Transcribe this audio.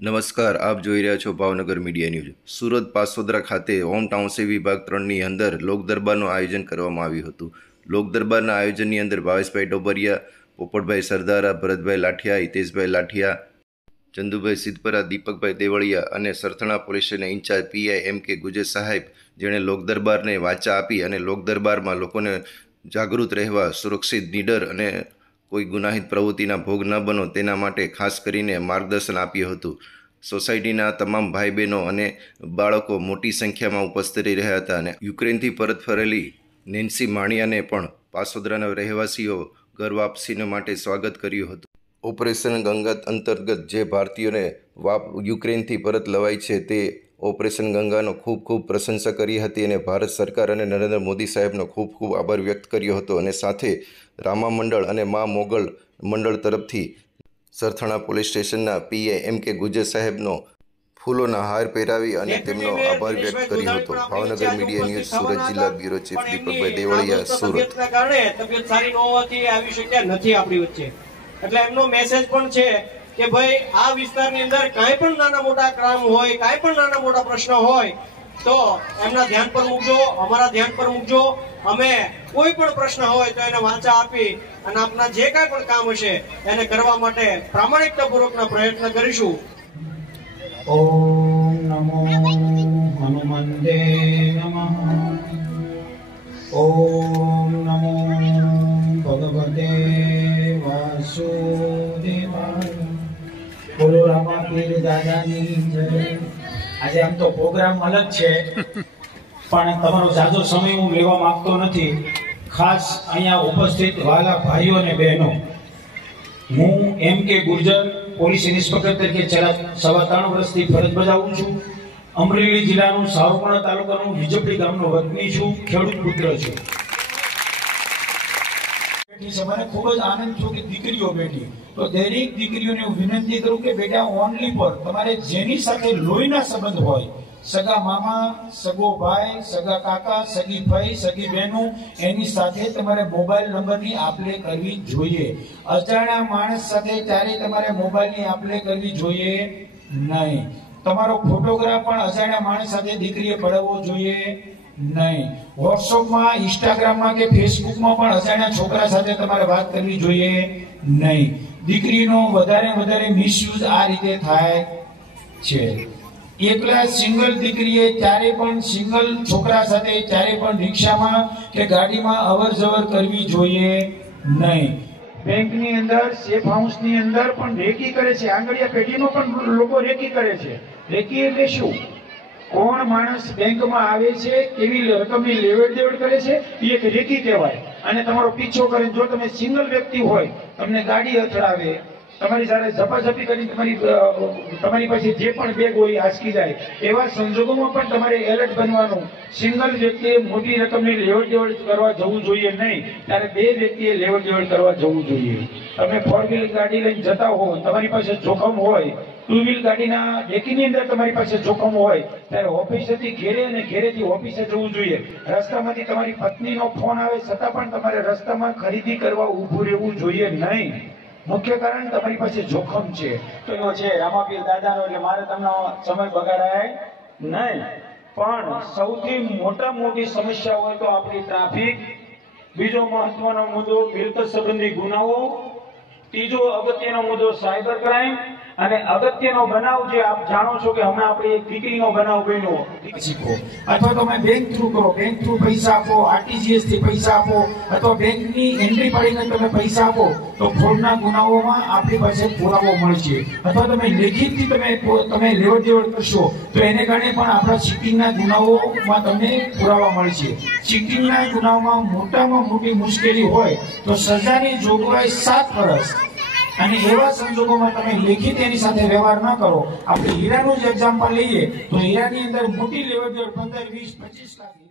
નમસ્કાર, આપ જોઈ રહ્યા છો ભાવનગર મીડિયા ન્યૂઝ। સુરત પાસોદરા ખાતે હોમ ટાઉનશીપ વિભાગ 3ની અંદર લોકદરબારનું આયોજન કરવામાં આવ્યું હતું। લોકદરબારના આયોજનની અંદર ભાવેશભાઈ ડોબરિયા, પોપટભાઈ સરદારા, ભરતભાઈ લાઠિયા, હિતેશભાઈ લાઠિયા, ચંદુભાઈ સિદ્ધપરા, દીપકભાઈ દેવળિયા અને Sarthana police station incharge PI MK. Gujar સાહેબ, જેણે લોકદરબારને વાચા આપી અને લોકદરબારમાં લોકોને જાગૃત રહેવા, સુરક્ષિત, નિડર અને કોઈ ગુનાહિત પ્રવૃત્તિના ભોગ ન બનો તેના માટે ખાસ કરીને માર્ગદર્શન આપ્યું હતું। સોસાયટીના તમામ ભાઈ બહેનો અને બાળકો મોટી સંખ્યામાં ઉપસ્થિત રહ્યા હતા અને યુક્રેનથી પરત ફરેલી નેન્સી માણિયાને પણ પાસોદરાના રહેવાસીઓ ઘર વાપસીને માટે સ્વાગત કર્યું હતું। ઓપરેશન ગંગા અંતર્ગત જે ભારતીયોને યુક્રેનથી પરત લવાય છે તે ઓપરેશન ગંગાનો ખૂબ ખૂબ પ્રશંસા કરી હતી અને ભારત સરકાર અને નરેન્દ્ર મોદી સાહેબનો ખૂબ ખૂબ આભાર વ્યક્ત કર્યો હતો અને સાથે રામા મંડળ અને મા મોગલ મંડળ તરફથી સરથાણા પોલીસ સ્ટેશનના પીઆઈ એમ.કે. ગુજર સાહેબનો ફૂલોના હાર પહેરાવી અને તેમનો આભાર વ્યક્ત કર્યો હતો। ભાવનગર મીડિયા ન્યૂઝ, સુરત જિલ્લા બ્યુરો ચીફ દીપકભાઈ દેવળિયા, સુરત। તબિયત સારી ન હોવાથી આવી શક્યા નથી આપણી વચ્ચે, એટલે એમનો મેસેજ પણ છે કે ભાઈ આ વિસ્તારની અંદર કાંઈ પણ નાના મોટા ક્રાઇમ હોય, કાંઈ પણ નાના મોટા પ્રશ્ન હોય તો એમના ધ્યાન પર મૂકજો, અમારા ધ્યાન પર મૂકજો। અમે કોઈ પણ પ્રશ્ન હોય તો એને વાચા આપી અને આપના જે કાંઈ પણ કામ હશે એને કરવા માટે પ્રામાણિકતાપૂર્વકના પ્રયત્ન કરીશું। ઓમ નમો હનુમંતે નમઃ। ઓમ નમો ભગવતે વાસુદેવાય। બોલો રામાપીર દાદાની જય। આજે આમ તો પ્રોગ્રામ અલગ છે, પણ તમારો જાજો સમય હું લેવા માંગતો નથી। ખાસ અહીંયા ઉપસ્થિત વાલા ભાઈઓ અને બહેનો, હું એમ.કે. ગુર્જર પોલીસ ઇન્સ્પેક્ટર તરીકે છેલ્લા 3.25 વર્ષથી ફરજ બજાવું છું। અમરેલી જિલ્લાનું સાવરકુંડલા તાલુકાનું વિજપડી ગામનો વતની છું, ખેડૂત પુત્ર છું। મને ખૂબ જ આનંદ થયો કે દીકરીઓ બેઠી, તો દરેક દીકરીઓને હું વિનંતી કરું કે બેટા ઓનલી પર તમારે જેની સાથે લોહીના સંબંધ હોય, સગા મામા, સગો ભાઈ, સગા કાકા, સગી ભાઈ, સગી બહેનો, એની સાથે તમારે મોબાઈલ નંબરની આપ-લે કરવી જોઈએ। અજાણ્યા માણસ સાથે ત્યારે તમારે મોબાઈલની આપ-લે કરવી જોઈએ નહીં। તમારો ફોટોગ્રાફ પણ અજાણ્યા માણસ સાથે દીકરીએ પડાવવો જોઈએ નહીં। વોટ્સઅપમાં, ઇન્સ્ટાગ્રામમાં કે ફેસબુકમાં પણ અજાણ્યા છોકરા સાથે તમારે વાત કરવી જોઈએ નહીં। દીકરીનો વધારે મિસયુઝ આ રીતે થાય છે। એકલા સિંગલ દીકરીએ ત્યારે પણ, સિંગલ છોકરા સાથે ત્યારે પણ રિક્ષામાં કે ગાડીમાં અવર જવર કરવી જોઈએ નહીં। બેંકની અંદર, સેફ હાઉસની અંદર પણ રેકી કરે છે, આંગળીયા પેઢીમાં પણ લોકો રેકી કરે છે। રેકી એટલે શું? કોણ માણસ બેંકમાં આવે છે, કેવી રકમની લેવડ દેવડ કરે છે, એ એક રેકી કહેવાય। અને તમારો પીછો કરે, જો તમે સિંગલ વ્યક્તિ હોય, તમને ગાડી અથડાવે, તમારી સાથે ઝપાઝપી કરી તમારી પાસે જે પણ બેગ હોય આંચકી જાય, એવા સંજોગોમાં પણ તમારે એલર્ટ બનવાનું। સિંગલ વ્યક્તિએ મોટી રકમની લેવડ દેવડ કરવા જવું જોઈએ નહીં, ત્યારે બે વ્યક્તિએ લેવડ દેવડ કરવા જવું જોઈએ। તમે 4 વ્હીલ ગાડી લઈને જતા હો, તમારી પાસે જોખમ હોય, 2 વ્હીલ ગાડીના ડેકીની અંદર તમારી પાસે જોખમ હોય, ત્યારે ઓફિસેથી ઘેરે અને ઘેરેથી ઓફિસે જવું જોઈએ। રસ્તામાંથી તમારી પત્નીનો ફોન આવે છતાં પણ તમારે રસ્તામાં ખરીદી કરવા ઊભું રહેવું જોઈએ નહીં। મુખ્ય કારણ તમારી પાસે જોખમ છે। તો એનો છે રામાપીર દાદાનો, એટલે મારે તમને સમય બગાડાય નહીં। પણ સૌથી મોટી સમસ્યા હોય તો આપણી ટ્રાફિક, બીજો મહત્વનો મુદ્દો મિલકત સંબંધી ગુનાઓ, ત્રીજો અગત્યનો મુદ્દો સાયબર ક્રાઇમ, અને અગત્યનો બનાવ જે આપ જાણો છો કે હમણાં આપણી એક દીકરીનો બનાવ બન્યો, શીખો। અથવા તો તમે બેંક થ્રુ કરો, બેંક થ્રુ પૈસા આપો, આરટીજીએસ થી પૈસા આપો, અથવા બેંકની એન્ટ્રી પાડીને તમે પૈસા આપો, તો ફ્રોડના ગુનાઓમાં આપણી પાસે પુરાવો મળશે। અથવા તમે લેખિતથી તમે લેવડ દેવડ કરશો તો એને કારણે પણ આપણા ચીટિંગના ગુનાઓમાં તમને પુરાવા મળશે। ચીટિંગના ગુનાઓમાં મોટામાં મોટી મુશ્કેલી હોય તો સજાની જોગવાઈ 7 વર્ષ, અને એવા સંજોગોમાં તમે લેખિત એની સાથે વ્યવહાર ન કરો। આપણે હીરાનું જ એક્ઝામ્પલ લઈએ તો હીરાની અંદર મોટી લેવડ દેવડ 15, 20, 25 લાખ